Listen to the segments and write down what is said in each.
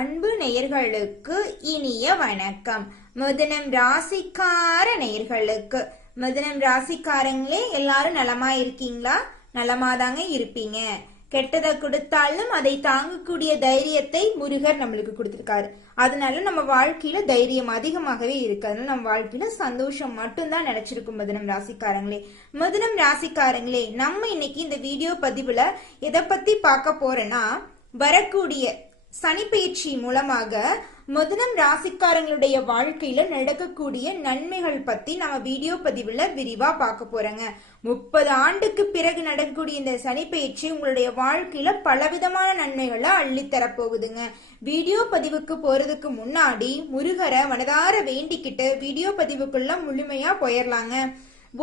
அன்பு நேயர்களுக்கு இனிய வணக்கம். மிதுனம் ராசிக்கார நேயர்களுக்கு, மிதுனம் ராசிக்காரங்களே எல்லாரும் நலமா இருக்கீங்களா? நலமாதாங்க இருப்பீங்க. கெட்டதை கொடுத்தாலும் அதை தாங்கக்கூடிய தைரியத்தை முருகர் நம்மளுக்கு கொடுத்திருக்காரு. அதனால நம்ம வாழ்க்கையில தைரியம் அதிகமாகவே இருக்கு. அதனால நம்ம வாழ்க்கையில சந்தோஷம் மட்டும்தான் நினைச்சிருக்கும். மிதுனம் ராசிக்காரங்களே, மிதுனம் ராசிக்காரங்களே, நம்ம இன்னைக்கு இந்த வீடியோ பதிவுல எதை பத்தி பார்க்க போறேன்னா, வரக்கூடிய சனி பயிற்சி மூலமாக மிதுனம் ராசிக்காரங்களுடைய வாழ்க்கையில நடக்கக்கூடிய நன்மைகள் பத்தி நம்ம வீடியோ பதிவுல விரிவா பார்க்க போறோங்க. 30 ஆண்டுக்கு பிறகு நடக்கக்கூடிய இந்த சனி பயிற்சி உங்களுடைய வாழ்க்கையில பலவிதமான நன்மைகளை அள்ளித்தர போகுதுங்க. வீடியோ பதிவுக்கு போறதுக்கு முன்னாடி முருகரை மனதார வேண்டிக்கிட்டு வீடியோ பதிவுக்குள்ள முழுமையா போயிடலாங்க.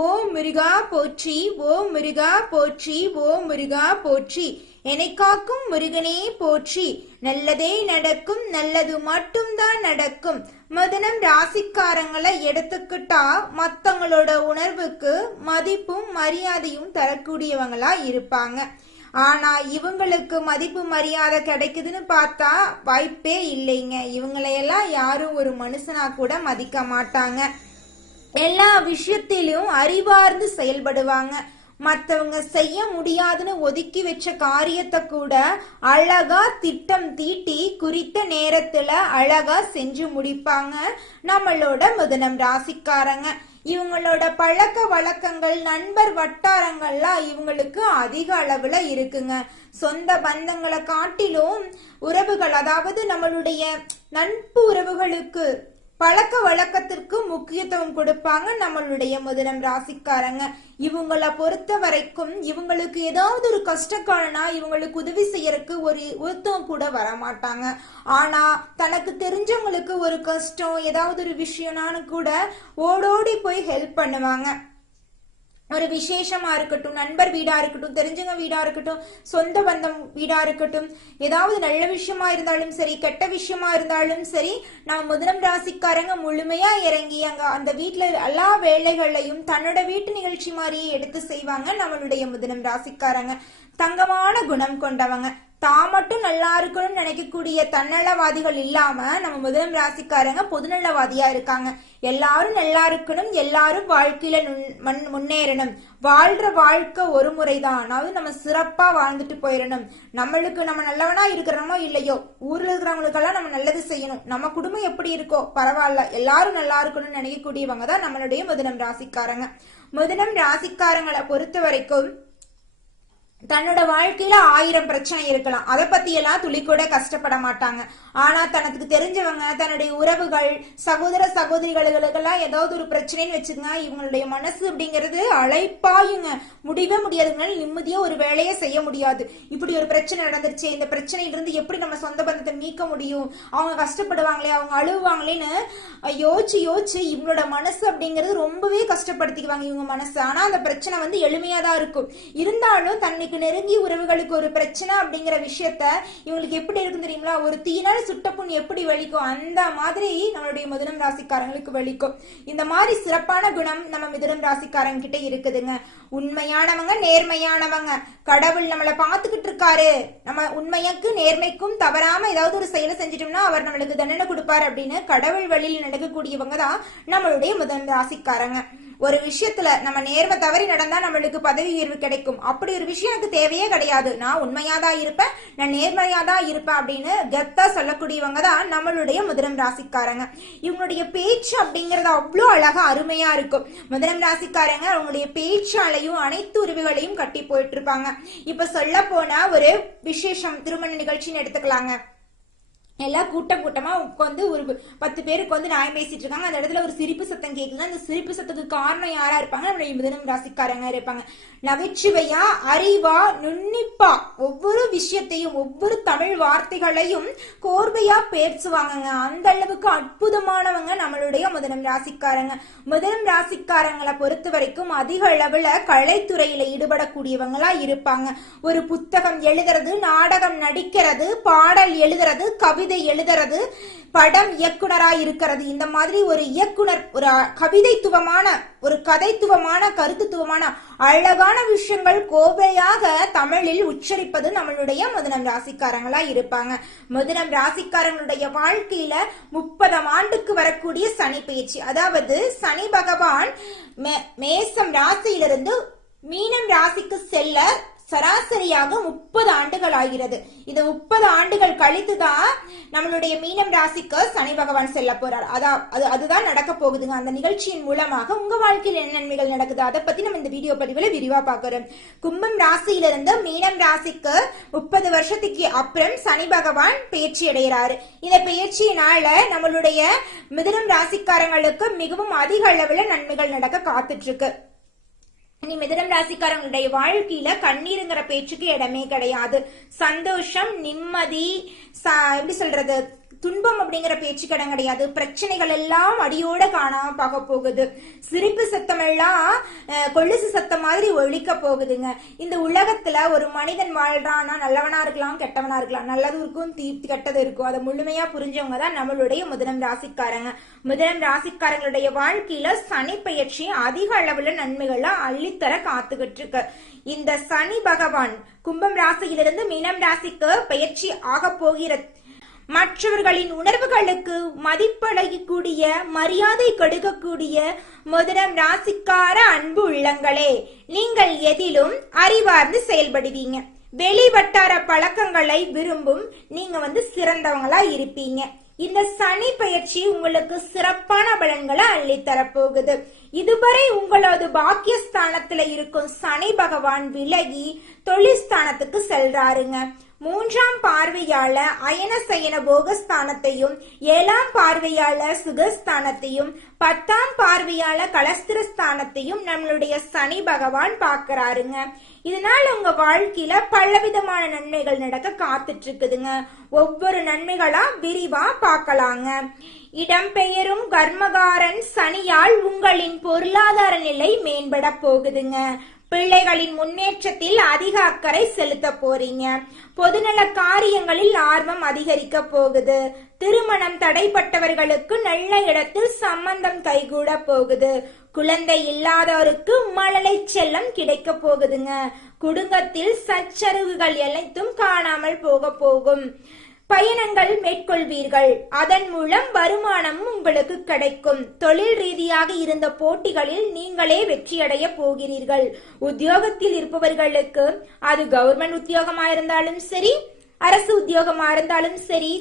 ஓம் முருகா போற்றி, ஓம் முருகா போற்றி, ஓம் முருகா போற்றி, என்னை காக்கும் முருகனே போற்றி, நல்லதே நடக்கும், நல்லது மட்டும்தான் நடக்கும். மிதுனம் ராசிக்காரங்களை எடுத்துக்கிட்டா மத்தவங்களோட உணர்வுக்கு மதிப்பும் மரியாதையும் தரக்கூடியவங்களா இருப்பாங்க. ஆனா இவங்களுக்கு மதிப்பு மரியாதை கிடைக்குதுன்னு பார்த்தா வாய்ப்பே இல்லைங்க. இவங்களையெல்லாம் யாரும் ஒரு மனுஷனா கூட மதிக்க மாட்டாங்க. எல்லா விஷயத்திலும் அறிவார்ந்து செயல்படுவாங்க. மற்றவங்க செய்ய முடியாதுன்னு ஒதுக்கி வச்ச காரியத்தை கூட அழகா திட்டம் தீட்டி குறித்த நேரத்துல அழகா செஞ்சு முடிப்பாங்க நம்மளோட மிதுனம் ராசிக்காரங்க. இவங்களோட பழக்க வழக்கங்கள், நண்பர் வட்டாரங்கள்லாம் இவங்களுக்கு அதிக அளவுல இருக்குங்க. சொந்த பந்தங்களை காட்டிலும் உறவுகள், அதாவது நம்மளுடைய நட்பு உறவுகளுக்கு, பழக்க வழக்கத்திற்கு முக்கியத்துவம் கொடுப்பாங்க நம்மளுடைய மிதுனம் ராசிக்காரங்க. இவங்களை பொறுத்த வரைக்கும் இவங்களுக்கு ஏதாவது ஒரு கஷ்டக்காரனா இவங்களுக்கு உதவி செய்யறதுக்கு ஒருத்தம் கூட வரமாட்டாங்க. ஆனா தனக்கு தெரிஞ்சவங்களுக்கு ஒரு கஷ்டம், ஏதாவது ஒரு விஷயம்னான்னு கூட ஓடோடி போய் ஹெல்ப் பண்ணுவாங்க. ஒரு விசேஷமா இருக்கட்டும், நண்பர் வீடா இருக்கட்டும், தெரிஞ்சவங்க வீடா இருக்கட்டும், சொந்த பந்தம் வீடா இருக்கட்டும், ஏதாவது நல்ல விஷயமா இருந்தாலும் சரி, கெட்ட விஷயமா இருந்தாலும் சரி, நம்ம மிதுனம் ராசிக்காரங்க முழுமையா இறங்கி அங்க அந்த வீட்டுல எல்லா வேலைகளையும் தன்னோட வீட்டு நிகழ்ச்சி மாதிரியே எடுத்து செய்வாங்க நம்மளுடைய மிதுனம் ராசிக்காரங்க. தங்கமான குணம் கொண்டவங்க. தான் மட்டும் நல்லா இருக்கணும்னு நினைக்கக்கூடிய தன்னலவாதிகள் இல்லாம நம்ம மிதுனம் ராசிக்காரங்க பொதுநலவாதியா இருக்காங்க. எல்லாரும் நல்லா இருக்கணும், எல்லாரும் வாழ்க்கையில முன்னேறணும். வாழ்ற வாழ்க்கை ஒரு முறைதான், அதாவது நம்ம சிறப்பா வாழ்ந்துட்டு போயிடணும். நம்மளுக்கு நம்ம நல்லவனா இருக்கிறோமோ இல்லையோ, ஊர்ல இருக்கிறவங்களுக்கெல்லாம் நம்ம நல்லது செய்யணும். நம்ம குடும்பம் எப்படி இருக்கோ பரவாயில்ல, எல்லாரும் நல்லா இருக்கணும்னு நினைக்கக்கூடியவங்க தான் நம்மளுடைய மிதுனம் ராசிக்காரங்க. மிதுனம் ராசிக்காரங்களை பொறுத்த வரைக்கும் தன்னோட வாழ்க்கையில 1000 பிரச்சனை இருக்கலாம், அதை பத்தி எல்லாம் துளி கூட கஷ்டப்பட மாட்டாங்க. ஆனா தனக்கு தெரிஞ்சவங்க, தன்னுடைய உறவுகள், சகோதர சகோதரிகளுக்கெல்லாம் ஏதாவது ஒரு பிரச்சனைன்னு வச்சுங்க, இவங்களுடைய மனசு அப்படிங்கிறது அழைப்பாயுங்க. முடியவே முடியாதுங்க, நிம்மதியா ஒரு வேலையை செய்ய முடியாது. இப்படி ஒரு பிரச்சனை நடந்துருச்சு, இந்த பிரச்சனையிலிருந்து எப்படி நம்ம சொந்த பந்தத்தை மீட்க முடியும், அவங்க கஷ்டப்படுவாங்களே, அவங்க அழுவாங்களேன்னு யோசிச்சு யோசிச்சு இவங்களோட மனசு அப்படிங்கிறது ரொம்பவே கஷ்டப்படுத்திக்குவாங்க இவங்க மனசு. ஆனா அந்த பிரச்சனை வந்து எளிமையாதான் இருக்கும். இருந்தாலும் தன்னை நெருங்கிய உறவுகளுக்கு ஒரு பிரச்சனை அப்படிங்கிற விஷயத்த இவங்களுக்கு எப்படி இருக்கும் தெரியுங்களா? ஒரு தீனால் சுட்ட புண் எப்படி வலிக்கும், அந்த மாதிரி நம்மளுடைய மிதுனம் ராசிக்காரங்களுக்கு வலிக்கும். இந்த மாதிரி சிறப்பான குணம் நம்ம மிதுனம் ராசிக்காரங்க கிட்ட இருக்குதுங்க. உண்மையானவங்க, நேர்மையானவங்க. கடவுள் நம்மளை பார்த்துக்கிட்டு இருக்காரு, நம்ம உண்மைக்கு நேர்மைக்கும் தவறாம ஏதாவது ஒரு செயலை செஞ்சிட்டோம்னா அவர் நம்மளுக்கு தண்டனை கொடுப்பாரு அப்படின்னு கடவுள் வழியில் நடக்கக்கூடியவங்க தான் நம்மளுடைய மிதுனம் ராசிக்காரங்க. ஒரு விஷயத்துல நம்ம நேர்மை தவறி நடந்தா நம்மளுக்கு பதவி உயர்வு கிடைக்கும். அப்படி ஒரு விஷயம் எனக்கு தேவையே கிடையாது, நான் உண்மையாதான் இருப்பேன், நான் நேர்மையாதான் இருப்பேன் அப்படின்னு கெத்தா சொல்லக்கூடியவங்க தான் நம்மளுடைய மிதுனம் ராசிக்காரங்க. இவங்களுடைய பேச்சு அப்படிங்கறது அவ்வளோ அழகா அருமையா இருக்கும். மிதுனம் ராசிக்காரங்க அவங்களுடைய பேச்சாலையும் அனைத்து உறவுகளையும் கட்டி போயிட்டு இருப்பாங்க. இப்ப சொல்ல போனா ஒரு விசேஷம், திருமண நிகழ்ச்சின்னு எடுத்துக்கலாங்க. எல்லாம் கூட்டமா உட்காந்து ஒரு 10 பேருக்கு வந்து நியாயம் பேசிட்டு இருக்காங்க. அந்த இடத்துல ஒரு சிரிப்பு சத்தம் கேட்குது. அந்த சிரிப்பு சத்தத்துக்கு காரணம் யாரா இருப்பாங்க? நம்மளுடைய மிதுனம் ராசிக்காரங்க இருப்பாங்க. நகைச்சுவையா, அறிவா, நுண்ணிப்பா ஒவ்வொரு விஷயத்தையும், ஒவ்வொரு தமிழ் வார்த்தைகளையும் கோர்வையா பேசுவாங்க. அந்த அளவுக்கு அற்புதமானவங்க நம்மளுடைய மிதுனம் ராசிக்காரங்க. மிதுனம் ராசிக்காரங்களை பொறுத்த வரைக்கும் அதிக அளவுல கலைத்துறையில ஈடுபடக்கூடியவங்களா இருப்பாங்க. ஒரு புத்தகம் எழுதுறது, நாடகம் நடிக்கிறது, பாடல் எழுதுறது, கவிதை கவிதை எழுதுறது, படம் இயக்குனரா இருக்கிறது, இந்த மாதிரி ஒரு இயக்குனர் ஒரு கவிதைத்துவமான ஒரு கதைத்துவமான கருத்துத்துவமான அழகான விஷயங்கள் கோவையாக தமிழில் உச்சரிப்பது நம்மளுடைய மிதுனம் ராசிக்காரங்களா இருப்பாங்க. மிதுனம் ராசிக்காரங்களுடைய வாழ்க்கையில 30 ஆண்டுக்கு வரக்கூடிய சனி பயிற்சி, அதாவது சனி பகவான் மேசம் ராசியிலிருந்து மீனம் ராசிக்கு செல்ல சராசரியாக 30 ஆண்டுகள் ஆகிறது. இந்த 30 ஆண்டுகள் கழித்துதான் நம்மளுடைய மீனம் ராசிக்கு சனி பகவான் செல்ல போறார். அதுதான் நடக்க போகுதுங்க. அந்த நிகழ்ச்சியின் மூலமாக உங்க வாழ்க்கையில் என்ன நன்மைகள் நடக்குது அதை பத்தி நம்ம இந்த வீடியோ பதிவுல விரிவா பார்க்கிறோம். கும்பம் ராசியிலிருந்து மீனம் ராசிக்கு 30 வருஷத்துக்கு அப்புறம் சனி பகவான் பயிற்சி அடைகிறாரு. இந்த பயிற்சியினால நம்மளுடைய மிதுனம் ராசிக்காரங்களுக்கு மிகவும் அதிக அளவுல நன்மைகள் நடக்க காத்துட்டு இருக்கு. இனி மிதுனம் ராசிக்காரங்களுடைய வாழ்க்கையில கண்ணீருங்கிற பேச்சுக்கு இடமே கிடையாது. சந்தோஷம், நிம்மதி, எப்படி சொல்றது, துன்பம் அப்படிங்கிற பேச்சுக்கு இடம் கிடையாது. பிரச்சனைகள் எல்லாம் அடியோட காணாம பார்க்க போகுது. சிரிப்பு சத்தம் எல்லாம் கொலுசு சத்தம் மாதிரி ஒழிக்க போகுதுங்க. இந்த உலகத்துல ஒரு மனிதன் வாழ்றான்னா நல்லவனா இருக்கலாம், கெட்டவனா இருக்கலாம், நல்லதும் இருக்கும், கெட்டது இருக்கும். அதை முழுமையா புரிஞ்சவங்க தான் நம்மளுடைய மிதுனம் ராசிக்காரங்க. மிதுனம் ராசிக்காரங்களுடைய வாழ்க்கையில சனி பயிற்சி அதிக அளவுல நன்மைகளை அள்ளித்தர காத்துக்கிட்டு இருக்கு. இந்த சனி பகவான் கும்பம் ராசியிலிருந்து மீனம் ராசிக்கு பயிற்சி ஆக போகிற மற்றவர்களின் உணர்வுகளுக்கு மதிப்படையக்கூடிய மரியாதை கொடுக்கக்கூடிய மிதுனம் ராசிக்கார அன்பு உள்ளங்களே, நீங்கள் எதிலும் அறிவார்ந்து செயல்படுவீங்க. வெளி வட்டார பழக்கங்களை விரும்பும் நீங்க சிறந்தவங்களா இருப்பீங்க. இந்த சனி பயிற்சி உங்களுக்கு சிறப்பான பலன்களை அள்ளித்தரப்போகுது. இதுவரை உங்களது பாக்கியஸ்தானத்துல இருக்கும் சனி பகவான் விலகி தொழில் ஸ்தானத்துக்கு செல்றாருங்க. 3ஆம் பார்வையால அயன சயன போகஸ்தானத்தையும் 7ஆம் பார்வையால சுகஸ்தானத்தையும் 10ஆம் பார்வையால கலஸ்திரஸ்தானத்தையும் நம்மளுடைய சனி பகவான் பாக்குறாருங்க. இதனால உங்க வாழ்க்கையில பலவிதமான நன்மைகள் நடக்க காத்துட்டு இருக்குதுங்க. ஒவ்வொரு நன்மைகளா விரிவா பார்க்கலாங்க. இடம்பெயரும் கர்மகாரன் சனியால் உங்களின் பொருளாதார நிலை மேம்பட போகுதுங்க. பிள்ளைகளின் முன்னேற்றத்தில் அதிக அக்கறை செலுத்த போறீங்க. பொதுநல காரியங்களில் ஆர்வம் அதிகரிக்க போகுது. திருமணம் தடைப்பட்டவர்களுக்கு நல்ல இடத்தில் சம்பந்தம் கைகூட போகுது. குழந்தை இல்லாதவருக்கு மழலை செல்லம் கிடைக்க போகுதுங்க. குடும்பத்தில் சச்சரவுகள் அனைத்தும் காணாமல் போகும். பயணங்கள் மேற்கொள்வீர்கள். அதன் மூலம் வருமானமும் உங்களுக்கு கிடைக்கும். தொழில் ரீதியாக இருந்த போட்டிகளில் நீங்களே வெற்றியடைய போகிறீர்கள். உத்தியோகத்தில் இருப்பவர்களுக்கு அது கவர்மெண்ட் உத்தியோகமா இருந்தாலும் சரி, அரசு உத்தியோகமா இருந்தாலும் சரி,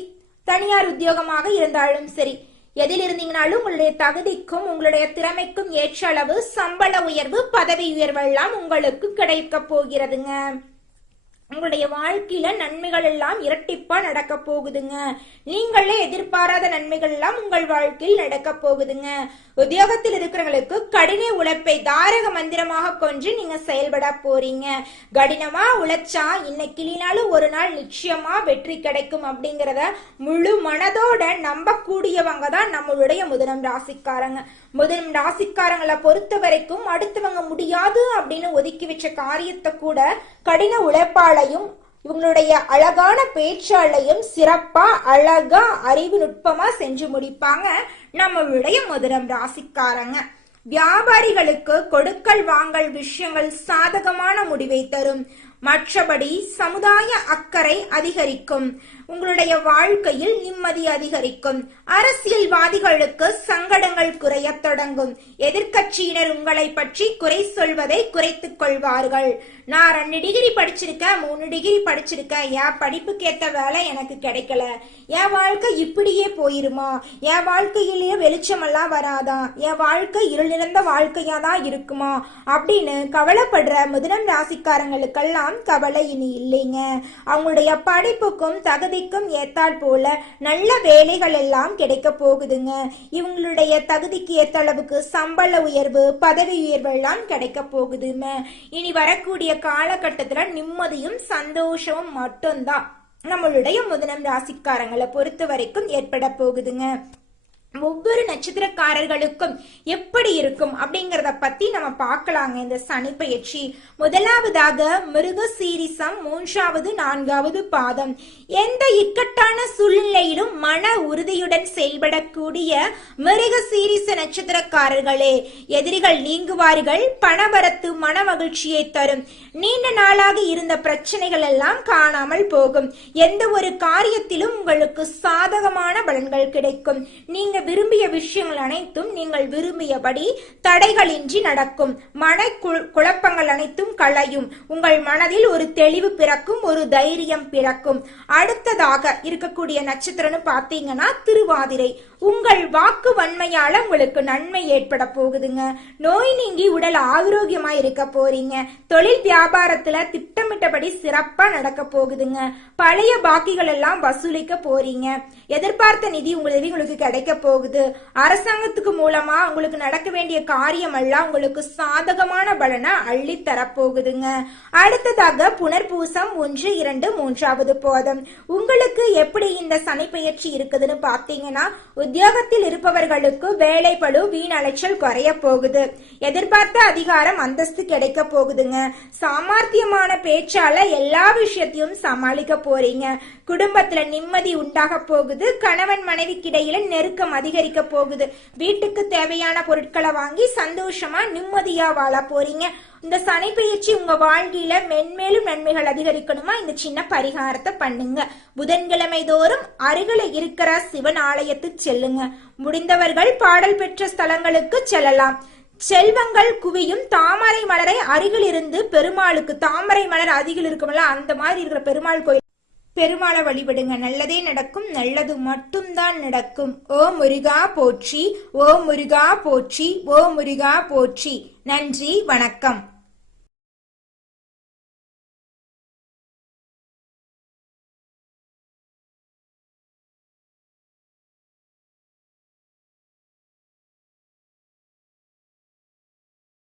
தனியார் உத்தியோகமாக இருந்தாலும் சரி, எதில் இருந்தீங்கனாலும் உங்களுடைய தகுதிக்கும் உங்களுடைய திறமைக்கும் ஏற்ற அளவு சம்பள உயர்வு, பதவி உயர்வு எல்லாம் உங்களுக்கு கிடைக்க போகிறதுங்க. உங்களுடைய வாழ்க்கையில நன்மைகள் எல்லாம் இரட்டிப்பா நடக்க போகுதுங்க. நீங்களே எதிர்பாராத நன்மைகள் எல்லாம் உங்கள் வாழ்க்கையில் நடக்க போகுதுங்க. உத்தியோகத்தில் இருக்கிறவங்களுக்கு கடின உழைப்பை தாரக மந்திரமாக கொண்டு நீங்க செயல்பட போறீங்க. கடினமா உழைச்சா இன்னைக்கு இல்லைனாலும் ஒரு நாள் நிச்சயமா வெற்றி கிடைக்கும் அப்படிங்கறத முழு மனதோட நம்பக்கூடியவங்க தான் நம்மளுடைய மிதுனம் ராசிக்காரங்க. மிதுனம் ராசிக்காரங்களை பொறுத்த வரைக்கும் அடுத்தவங்க முடியாது அப்படின்னு ஒதுக்கி வச்ச காரியத்தை கூட கடின உழைப்பாலையும் இவங்களுடைய அழகான பேச்சாலையும் சிறப்பா அழகா அறிவு நுட்பமா செஞ்சு முடிப்பாங்க நம்மளுடைய மிதுனம் ராசிக்காரங்க. வியாபாரிகளுக்கு கொடுக்கல் வாங்கல் விஷயங்கள் சாதகமான முடிவை தரும். மற்றபடி சமுதாய அக்கறை அதிகரிக்கும். உங்களுடைய வாழ்க்கையில் நிம்மதி அதிகரிக்கும். அரசியல்வாதிகளுக்கு சங்கடங்கள் குறைய தொடங்கும். எதிர்கட்சியினர் உங்களை பற்றி குறை சொல்வதை குறைத்துக் கொள்வார்கள். நான் 2 டிகிரி படிச்சிருக்கேன், 3 டிகிரி படிச்சிருக்கேன், என் படிப்புக்கு ஏத்த வேலை எனக்கு கிடைக்கல, என் வாழ்க்கை இப்படியே போயிருமா, என் வாழ்க்கையிலேயே வெளிச்சமெல்லாம் வராதா, என் வாழ்க்கை இருள் நிறைந்த வாழ்க்கையா தான் இருக்குமா அப்படின்னு கவலைப்படுற மிதுனம் ராசிக்காரங்களுக்கெல்லாம் கவலை இனி இல்லைங்க. அவங்களுடைய படிப்புக்கும் தகுதிக்கும் ஏத்தால் போல நல்ல வேலைகள் எல்லாம் கிடைக்க போகுதுங்க. இவங்களுடைய தகுதிக்கு ஏத்த அளவுக்கு சம்பள உயர்வு, பதவி உயர்வு எல்லாம் கிடைக்க போகுதுங்க. இனி வரக்கூடிய காலகட்டத்துல நிம்மதியும் சந்தோஷமும் மட்டும்தான் நம்மளுடைய மிதுனம் ராசிக்காரங்களை பொறுத்த வரைக்கும் ஏற்பட போகுதுங்க. ஒவ்வொரு நட்சத்திரக்காரர்களுக்கும் எப்படி இருக்கும் அப்படிங்கறத பத்தி நம்ம பார்க்கலாங்க இந்த சனி பெயர்ச்சி. முதலாவதாக மிருகசீரிசம் 3வது 4வது பாதம். எந்த இக்கட்டான சூழ்நிலையிலும் மன உறுதியுடன் செயல்படக்கூடிய மிருகசீரிச நட்சத்திரக்காரர்களே, எதிரிகள் நீங்குவார்கள். பணவரத்து மன மகிழ்ச்சியை தரும். நீண்ட நாளாக இருந்த பிரச்சனைகள் எல்லாம் காணாமல் போகும். எந்த ஒரு காரியத்திலும் உங்களுக்கு சாதகமான பலன்கள் கிடைக்கும். நீங்க விரும்பிய விஷயங்கள் அனைத்தும் நீங்கள் விரும்பியபடி தடைகளின்றி நடக்கும். மன குழப்பங்கள் அனைத்தும் களையும். உங்கள் மனதில் ஒரு தெளிவு பிறக்கும், ஒரு தைரியம் பிறக்கும். அடுத்ததாக இருக்கக்கூடிய நட்சத்திரம்னு பாத்தீங்கன்னா திருவாதிரை. உங்கள் வாக்கு வன்மையால உங்களுக்கு நன்மை ஏற்பட போகுதுங்க. நோய் நீங்கி உடல் ஆரோக்கியமா இருக்க போறீங்க. தொழில் வியாபாரத்துல திட்டமிட்டபடி சிறப்பா நடக்க போகுதுங்க. பழைய பாக்கிகள் எல்லாம் வசூலிக்க போறீங்க. எதிர்பார்த்த நிதி உங்களுக்கு கிடைக்க போகுது. அரசாங்கத்துக்கு மூலமா உங்களுக்கு நடக்க வேண்டிய காரியம் எல்லாம் உங்களுக்கு சாதகமான பலனை அள்ளி தரப்போகுதுங்க. அடுத்ததாக புனர்பூசம் 1, 2, 3வது பாதம். உங்களுக்கு எப்படி இந்த சனி பெயர்ச்சி இருக்குதுன்னு பாத்தீங்கன்னா, உத்தியோகத்தில் இருப்பவர்களுக்கு வேலை பளு வீண் அலைச்சல் குறைய போகுது. எதிர்பார்த்த அதிகாரம் அந்தஸ்து கிடைக்க போகுதுங்க. சாமர்த்தியமான பேச்சால எல்லா விஷயத்தையும் சமாளிக்க போறீங்க. குடும்பத்துல நிம்மதி உண்டாக போகுது. கணவன் மனைவிக்கு இடையில நெருக்கம் அதிகரிக்க போகுது. வீட்டுக்கு தேவையான பொருட்களை வாங்கி சந்தோஷமா நிம்மதியா வாழ போறீங்க. இந்த சனி பெயர்ச்சி உங்க வாழ்க்கையில மென்மேலும் நன்மைகள் அதிகரிக்கணுமா இந்த சின்ன பரிகாரத்தை பண்ணுங்க. புதன்கிழமை தோறும் அருகில இருக்கிற சிவன் ஆலயத்துக்கு செல்லுங்க. முடிந்தவர்கள் பாடல் பெற்ற ஸ்தலங்களுக்கு செல்லலாம். செல்வங்கள் குவியும். தாமரை மலரை அருகில் இருந்து பெருமாளுக்கு, தாமரை மலர் அருகில் இருக்கும்ல அந்த மாதிரி இருக்கிற பெருமாள் கோயில் பெருமாளை வழிபடுங்க. நல்லதே நடக்கும். நல்லது மட்டும்தான் நடக்கும். ஓ முருகா போற்றி, ஓ முருகா போற்றி, ஓ முருகா போற்றி. நன்றி, வணக்கம்.